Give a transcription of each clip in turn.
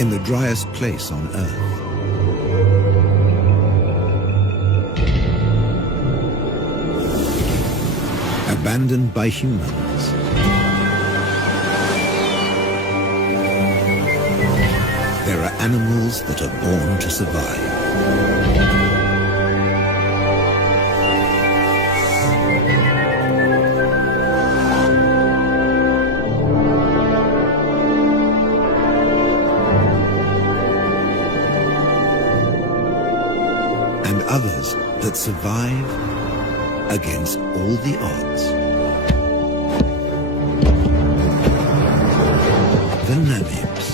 in the driest place on Earth. Abandoned by humans. There are animals that are born to survive. And others that survive against all the odds. The Namibs.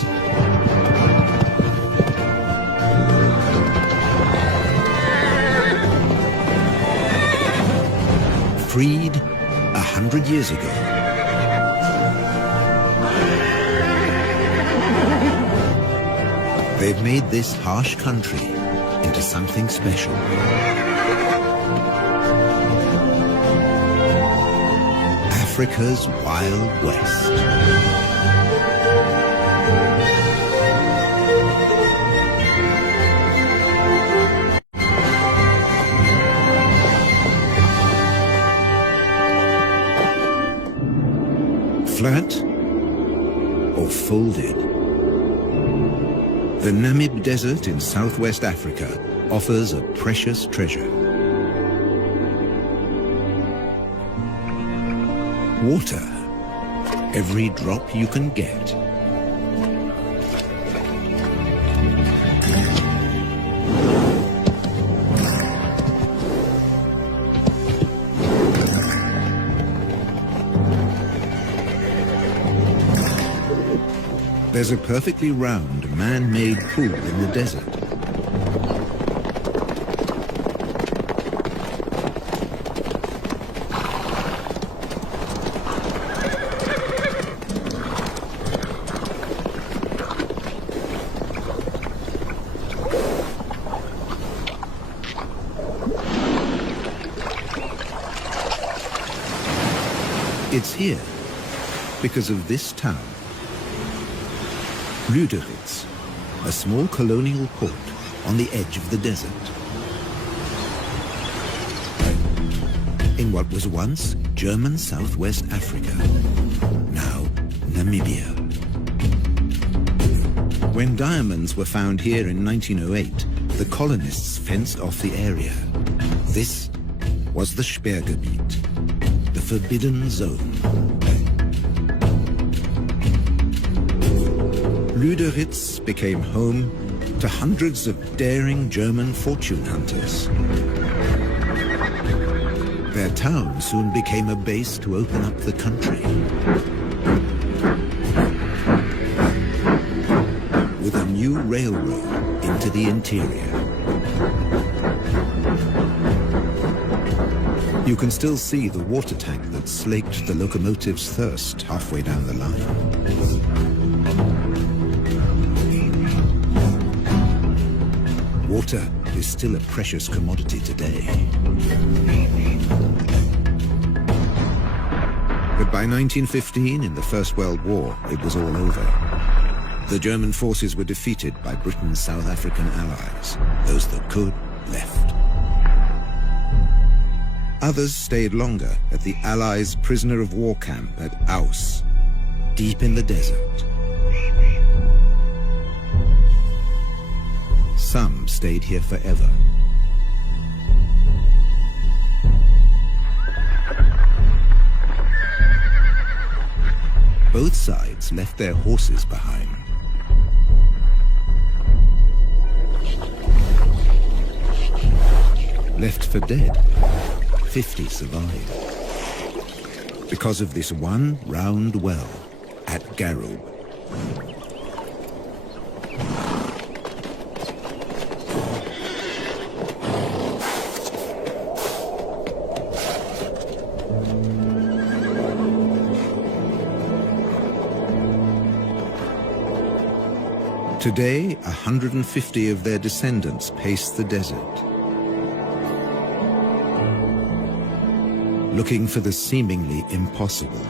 Freed 100 years ago. They've made this harsh country into something special. Africa's Wild West. Flat or folded? The Namib Desert in southwest Africa offers a precious treasure. Water, every drop you can get. There's a perfectly round, man-made pool in the desert. It's here because of this town. Lüderitz, a small colonial port on the edge of the desert. In what was once German Southwest Africa, now Namibia. When diamonds were found here in 1908, the colonists fenced off the area. This was the Sperrgebiet, the forbidden zone. Lüderitz became home to hundreds of daring German fortune hunters. Their town soon became a base to open up the country. With a new railroad into the interior. You can still see the water tank that slaked the locomotive's thirst halfway down the line. Water is still a precious commodity today. But by 1915, in the First World War, it was all over. The German forces were defeated by Britain's South African allies. Those that could, left. Others stayed longer at the Allies' prisoner of war camp at Aus, deep in the desert. Some stayed here forever. Both sides left their horses behind. Left for dead, 50 survived. Because of this one round well at Garub. Today, 150 of their descendants pace the desert, looking for the seemingly impossible.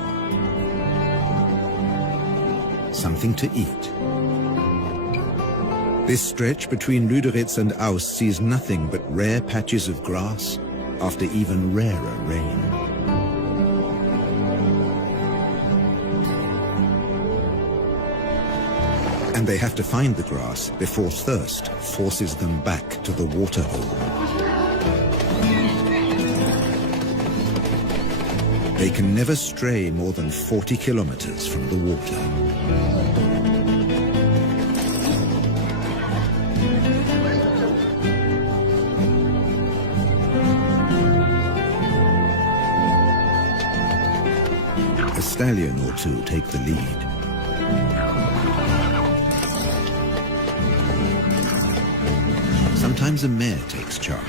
Something to eat, This stretch between Lüderitz and Aus sees nothing but rare patches of grass after even rarer rain. And they have to find the grass before thirst forces them back to the waterhole. They can never stray more than 40 kilometers from the water. A stallion or two take the lead. Sometimes a mare takes charge,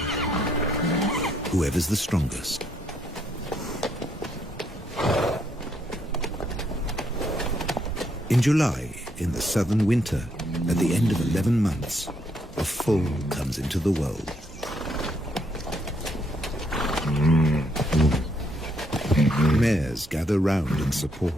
whoever's the strongest. In July, in the southern winter, at the end of 11 months, a foal comes into the world. Mares gather round in support.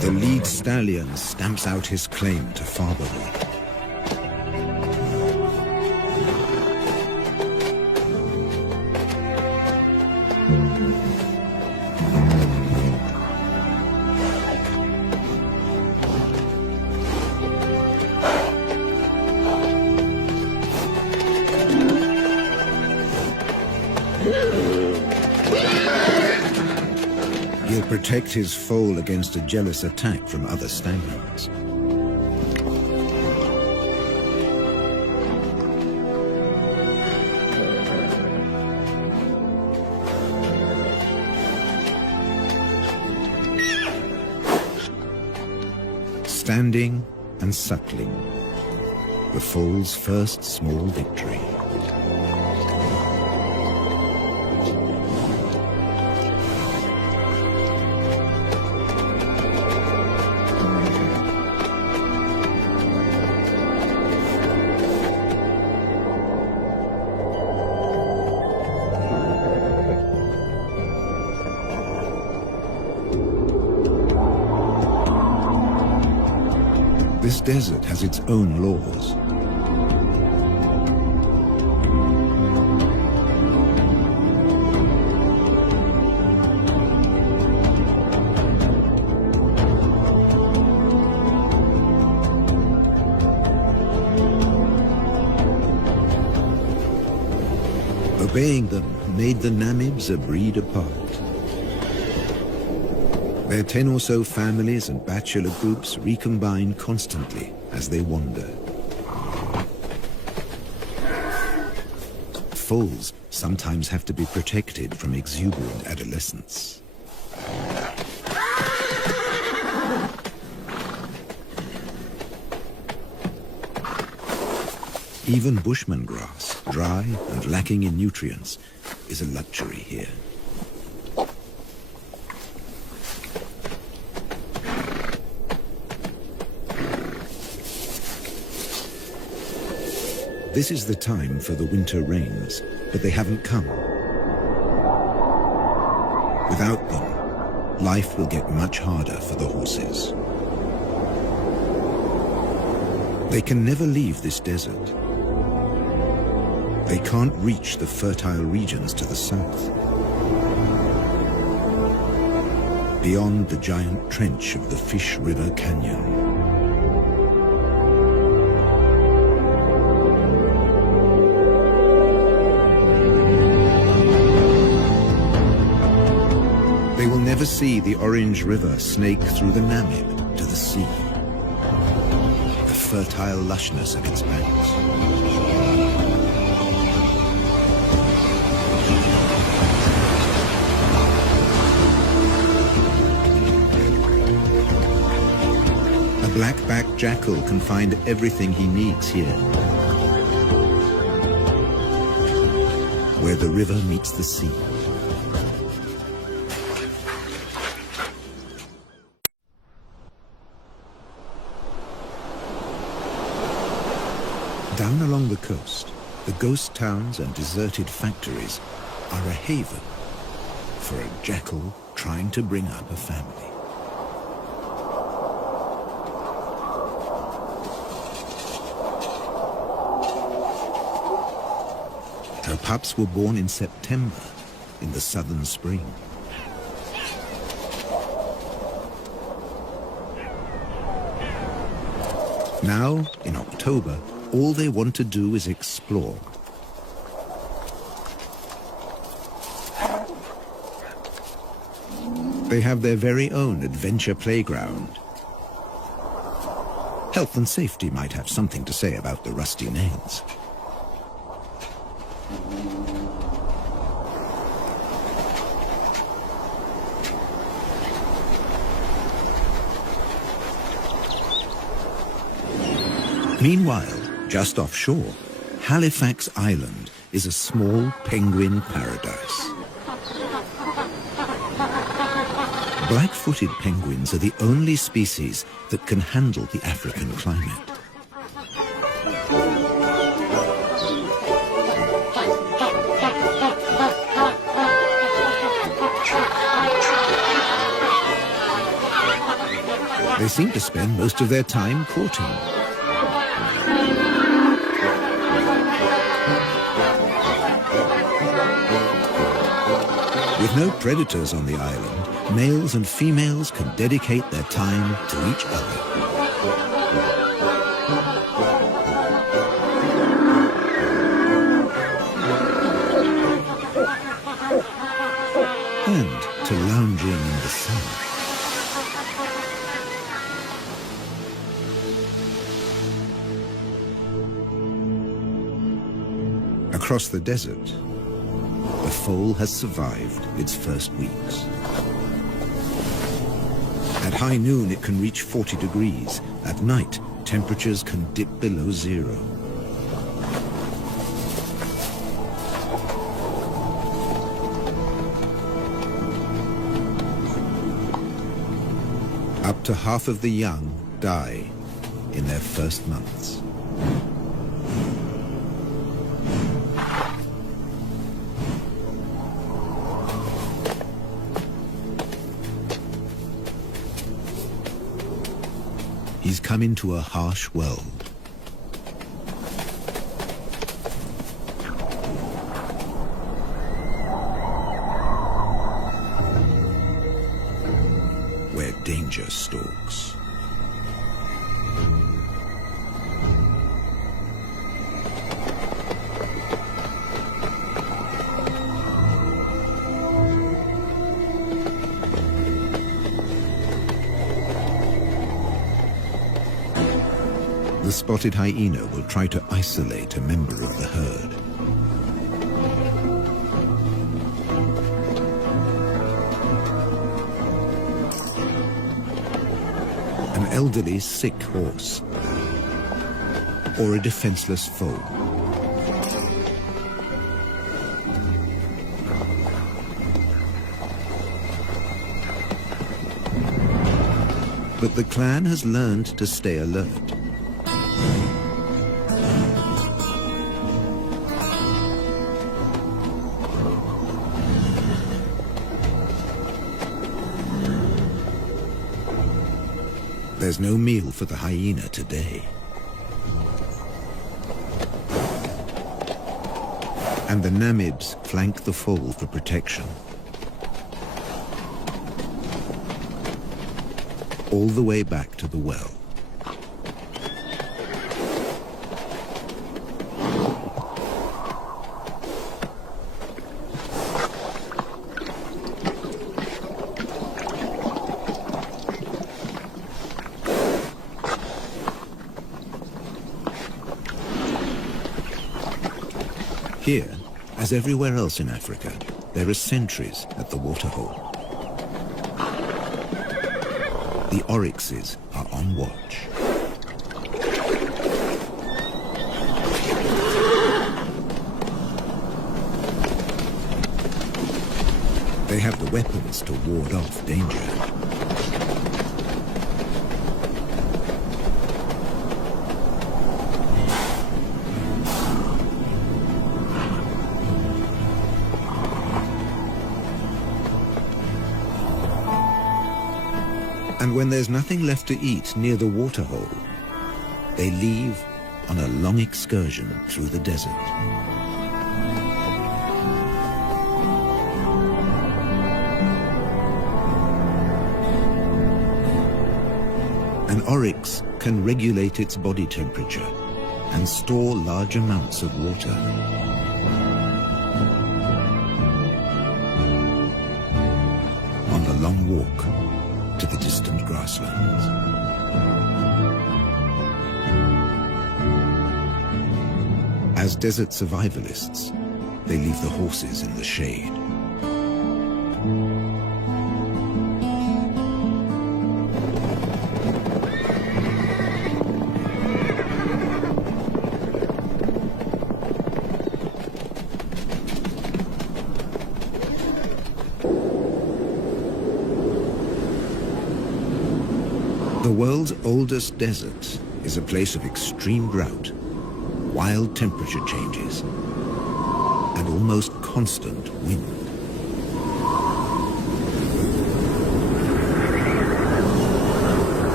The lead stallion stamps out his claim to fatherhood. He'll protect his foal against a jealous attack from other stallions. Standing and suckling, the foal's first small victory. This desert has its own laws. Obeying them made the Namibs a breed apart. Their 10 or so families and bachelor groups recombine constantly as they wander. Foals sometimes have to be protected from exuberant adolescents. Even bushman grass, dry and lacking in nutrients, is a luxury here. This is the time for the winter rains, but they haven't come. Without them, life will get much harder for the horses. They can never leave this desert. They can't reach the fertile regions to the south. Beyond the giant trench of the Fish River Canyon. They will never see the Orange River snake through the Namib to the sea. The fertile lushness of its banks. A black-backed jackal can find everything he needs here, where the river meets the sea. Down along the coast, the ghost towns and deserted factories are a haven for a jackal trying to bring up a family. Her pups were born in September, in the southern spring. Now, in October, all they want to do is explore. They have their very own adventure playground. Health and safety might have something to say about the rusty nails. Meanwhile, just offshore, Halifax Island is a small penguin paradise. Black-footed penguins are the only species that can handle the African climate. They seem to spend most of their time courting. With no predators on the island, males and females can dedicate their time to each other. And to lounging in the sun. Across the desert, the foal has survived its first weeks. At high noon, it can reach 40 degrees. At night, temperatures can dip below zero. Up to half of the young die in their first months. He's come into a harsh world. Where danger stalks. The spotted hyena will try to isolate a member of the herd. An elderly, sick horse, or a defenseless foal. But the clan has learned to stay alert. There's no meal for the hyena today. And the Namids flank the foal for protection. All the way back to the well. Here, as everywhere else in Africa, there are sentries at the waterhole. The oryxes are on watch. They have the weapons to ward off danger. And when there's nothing left to eat near the waterhole, they leave on a long excursion through the desert. An oryx can regulate its body temperature and store large amounts of water. On the long walk to the distant grasslands. As desert survivalists, they leave the horses in the shade. The world's oldest desert is a place of extreme drought, wild temperature changes, and almost constant wind.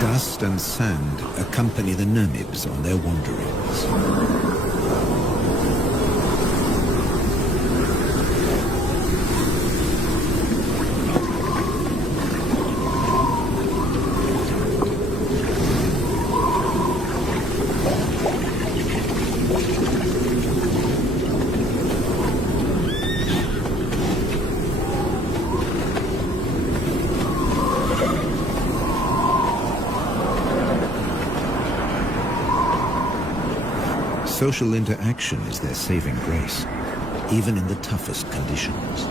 Dust and sand accompany the Namibs on their wanderings. Social interaction is their saving grace, even in the toughest conditions.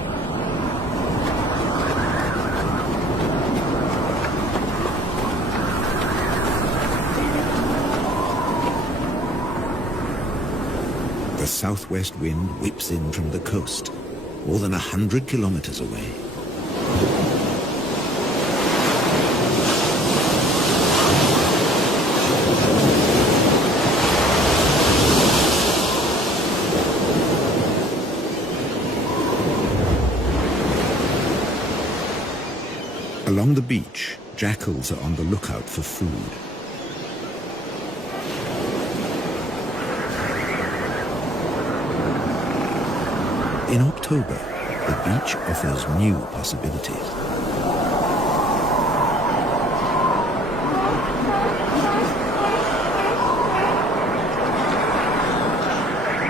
The southwest wind whips in from the coast, more than 100 kilometers away. Along the beach, jackals are on the lookout for food. In October, the beach offers new possibilities.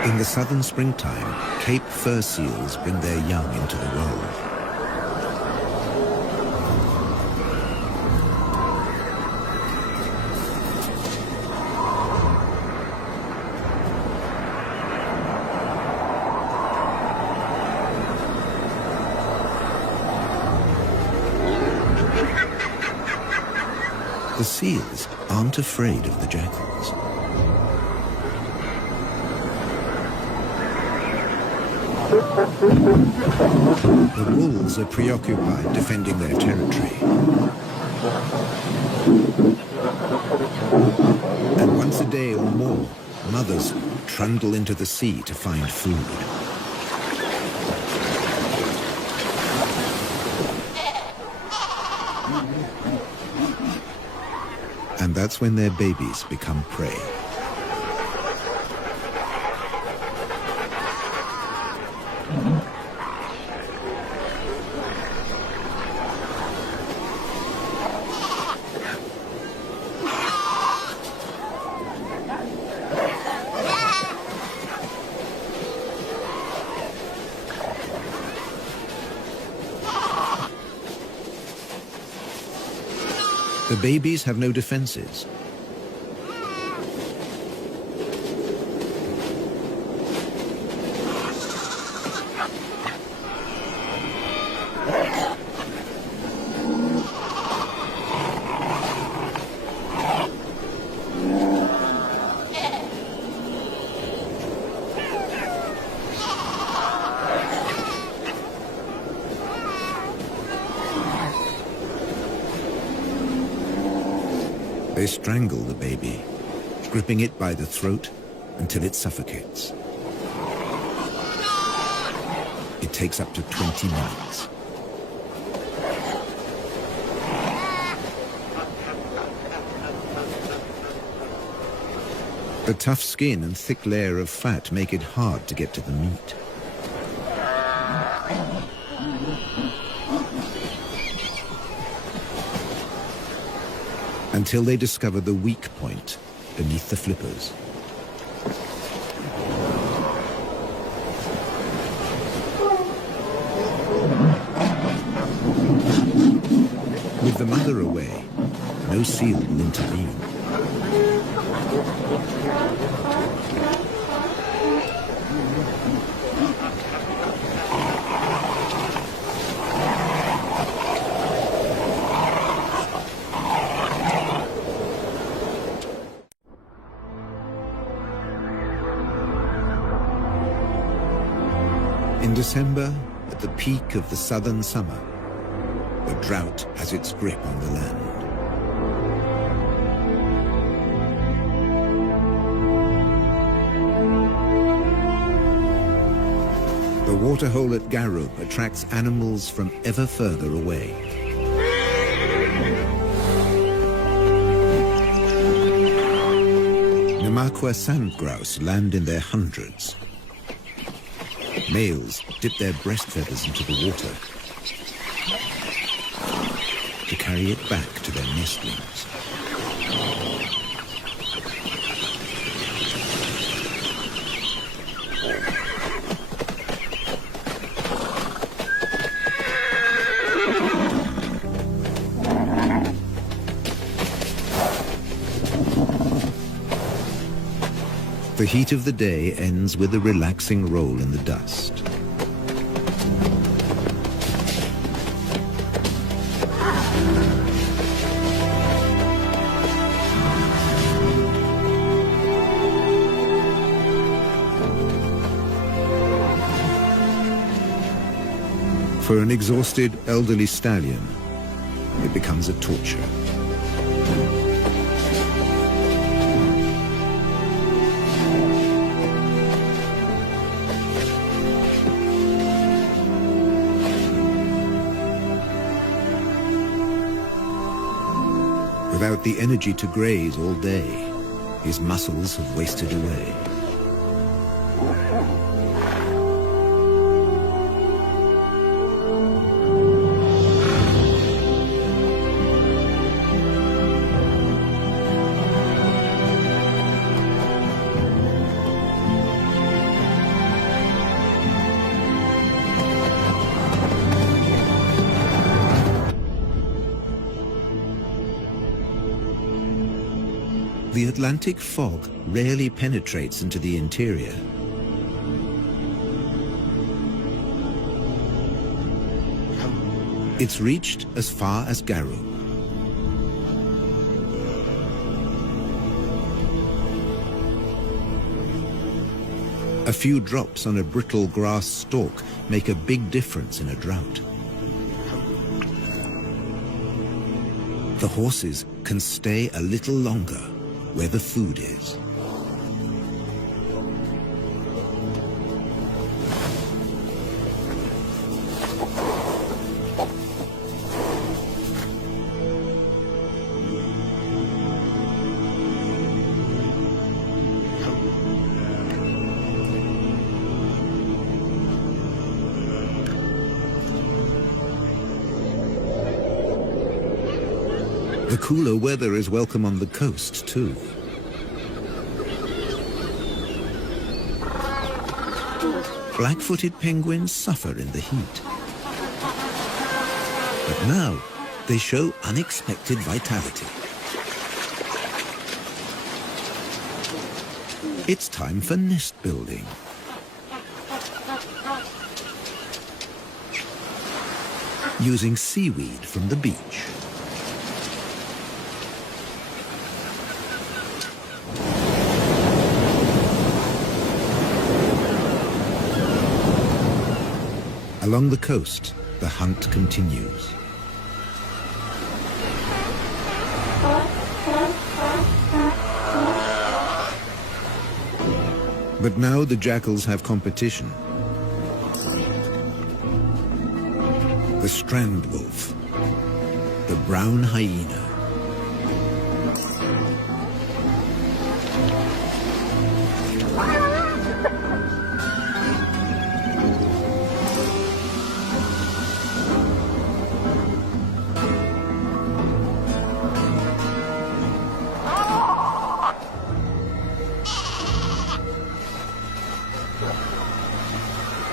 In the southern springtime, Cape fur seals bring their young into the world. The seals aren't afraid of the jackals. The wolves are preoccupied defending their territory. And once a day or more, mothers trundle into the sea to find food. And that's when their babies become prey. The babies have no defenses. They strangle the baby, gripping it by the throat until it suffocates. It takes up to 20 minutes. The tough skin and thick layer of fat make it hard to get to the meat. Until they discover the weak point beneath the flippers. With the mother away, no seal will intervene. In December, at the peak of the southern summer, the drought has its grip on the land. The waterhole at Garub attracts animals from ever further away. Namaqua sand grouse land in their hundreds. Males dip their breast feathers into the water to carry it back to their nestlings. The heat of the day ends with a relaxing roll in the dust. For an exhausted elderly stallion, it becomes a torture. Without the energy to graze all day, his muscles have wasted away. The Atlantic fog rarely penetrates into the interior. It's reached as far as Garub. A few drops on a brittle grass stalk make a big difference in a drought. The horses can stay a little longer where the food is. The cooler weather is welcome on the coast, too. Black-footed penguins suffer in the heat. But now, they show unexpected vitality. It's time for nest building. Using seaweed from the beach. Along the coast, the hunt continues. But now the jackals have competition. The strand wolf, the brown hyena.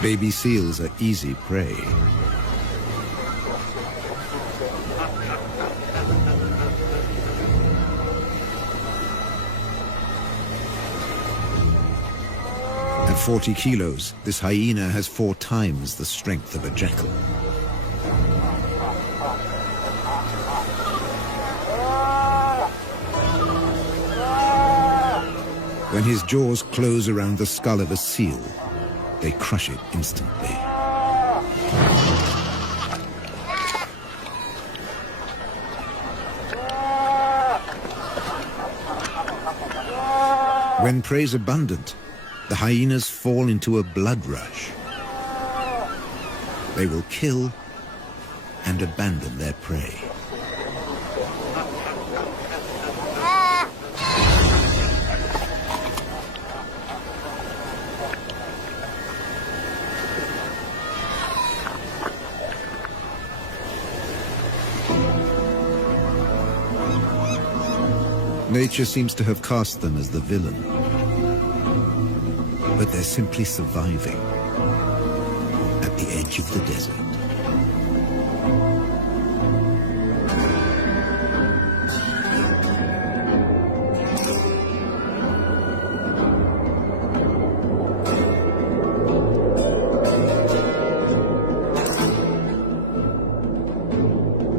Baby seals are easy prey. At 40 kilos, this hyena has 4 times the strength of a jackal. When his jaws close around the skull of a seal, they crush it instantly. When prey is abundant, the hyenas fall into a blood rush. They will kill and abandon their prey. Nature seems to have cast them as the villain, but they're simply surviving at the edge of the desert.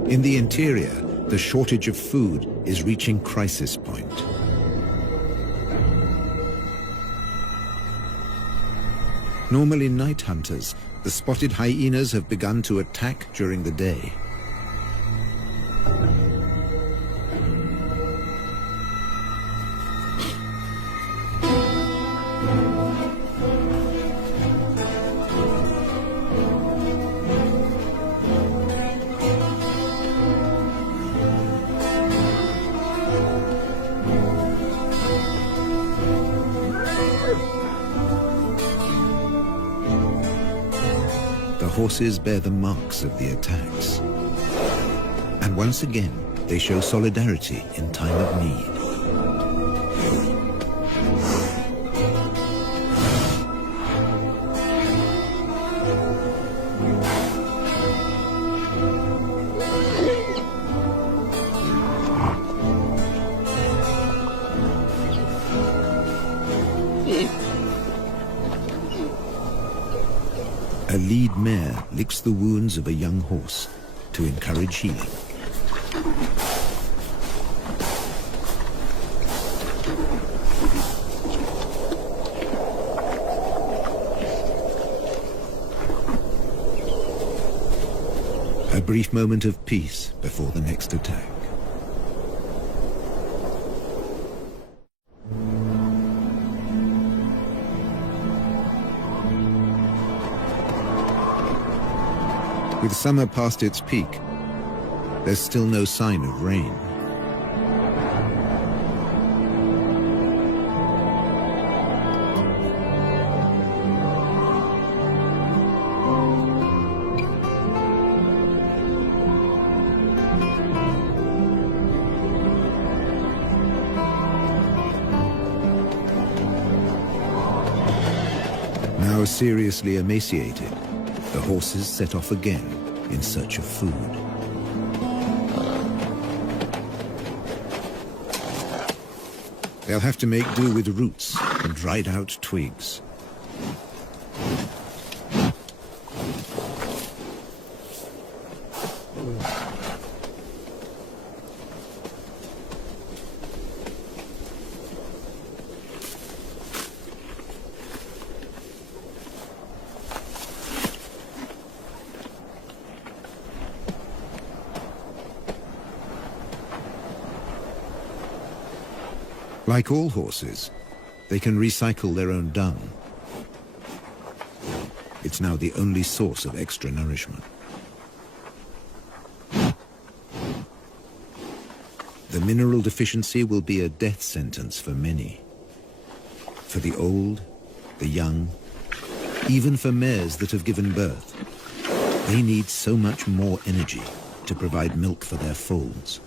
In the interior, the shortage of food is reaching crisis point. Normally night hunters, the spotted hyenas have begun to attack during the day. The horses bear the marks of the attacks. And once again, they show solidarity in time of need. A lead mare licks the wounds of a young horse to encourage healing. A brief moment of peace before the next attack. With summer past its peak, there's still no sign of rain. Now seriously emaciated, the horses set off again in search of food. They'll have to make do with roots and dried out twigs. Like all horses, They can recycle their own dung. It's now the only source of extra nourishment. The mineral deficiency will be a death sentence for many. For the old, the young, even for mares that have given birth. They need so much more energy to provide milk for their foals.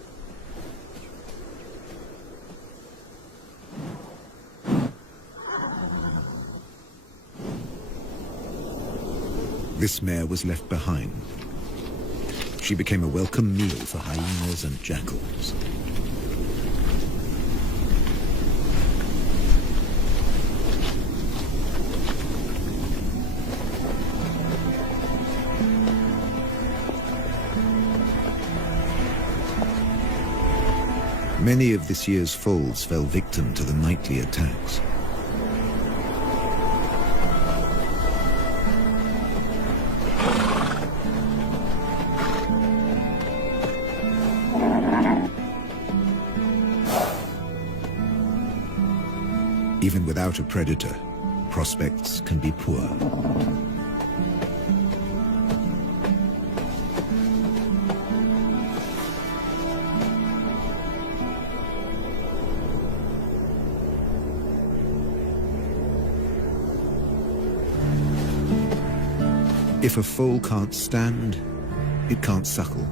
This mare was left behind. She became a welcome meal for hyenas and jackals. Many of this year's foals fell victim to the nightly attacks. Even without a predator, prospects can be poor. If a foal can't stand, it can't suckle.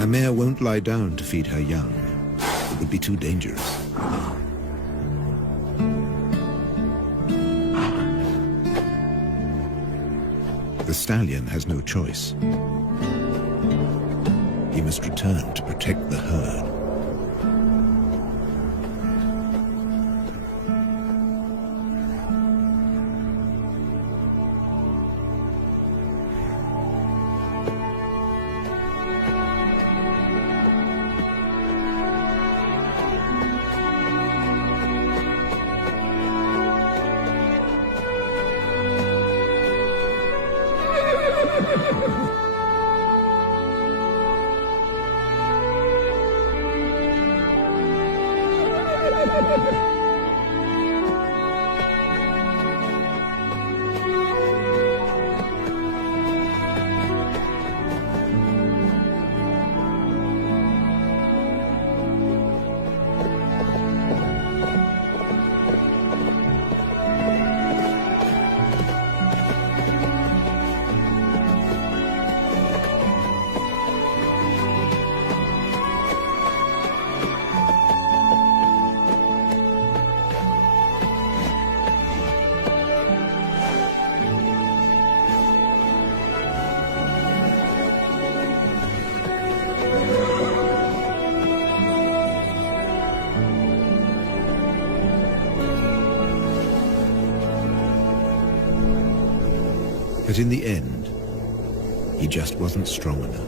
A mare won't lie down to feed her young. It would be too dangerous. The stallion has no choice. He must return to protect the herd. But in the end, he just wasn't strong enough.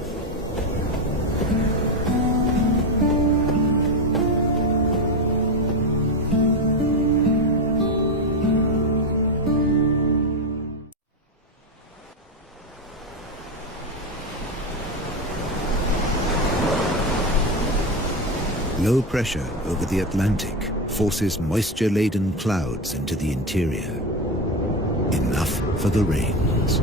Low pressure over the Atlantic forces moisture-laden clouds into the interior. Enough for the rains.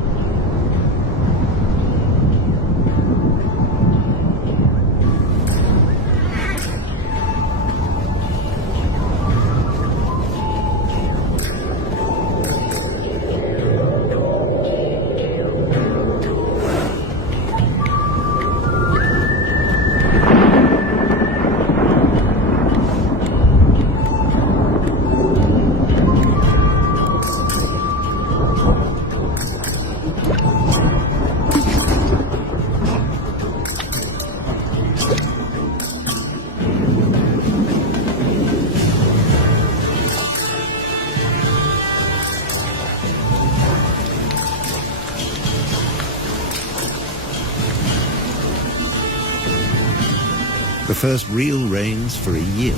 The first real rains for a year.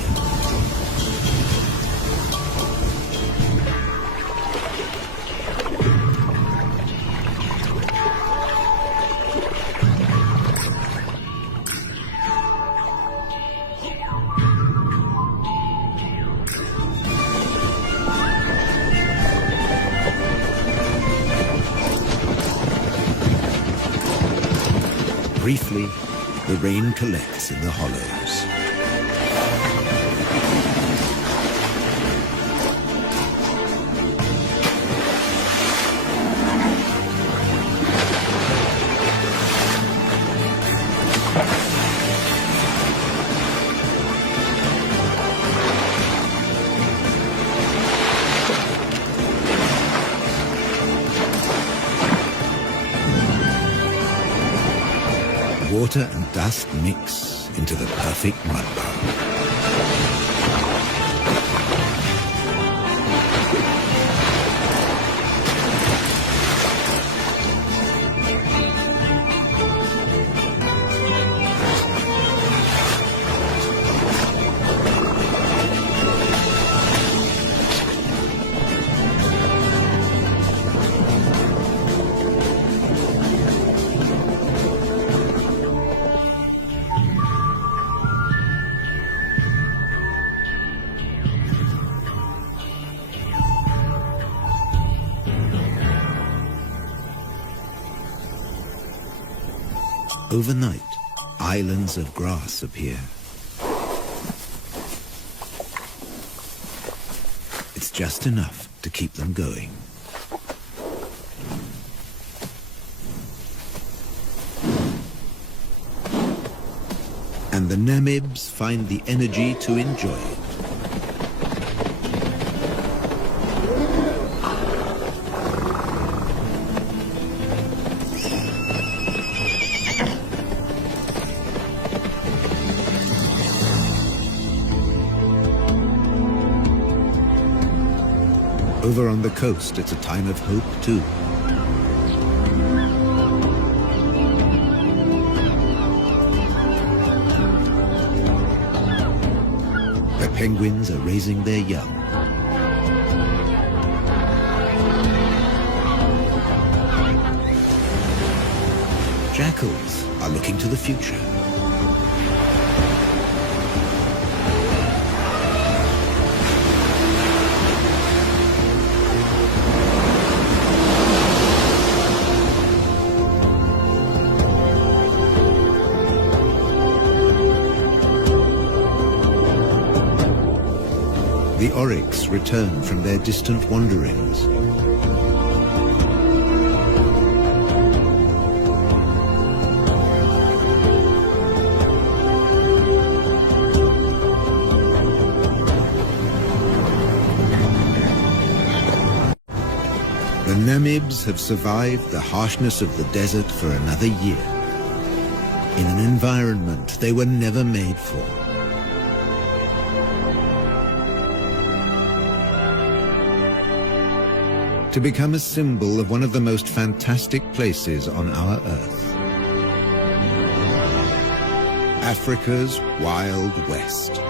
Briefly, the rain collects in the hollows. Water and dust mix into the perfect mudbowl. Overnight, islands of grass appear. It's just enough to keep them going. And the Namibs find the energy to enjoy it. Over on the coast, it's a time of hope, too. The penguins are raising their young. Jackals are looking to the future. The oryx return from their distant wanderings. The Namibs have survived the harshness of the desert for another year, in an environment they were never made for. To become a symbol of one of the most fantastic places on our Earth. Africa's Wild West.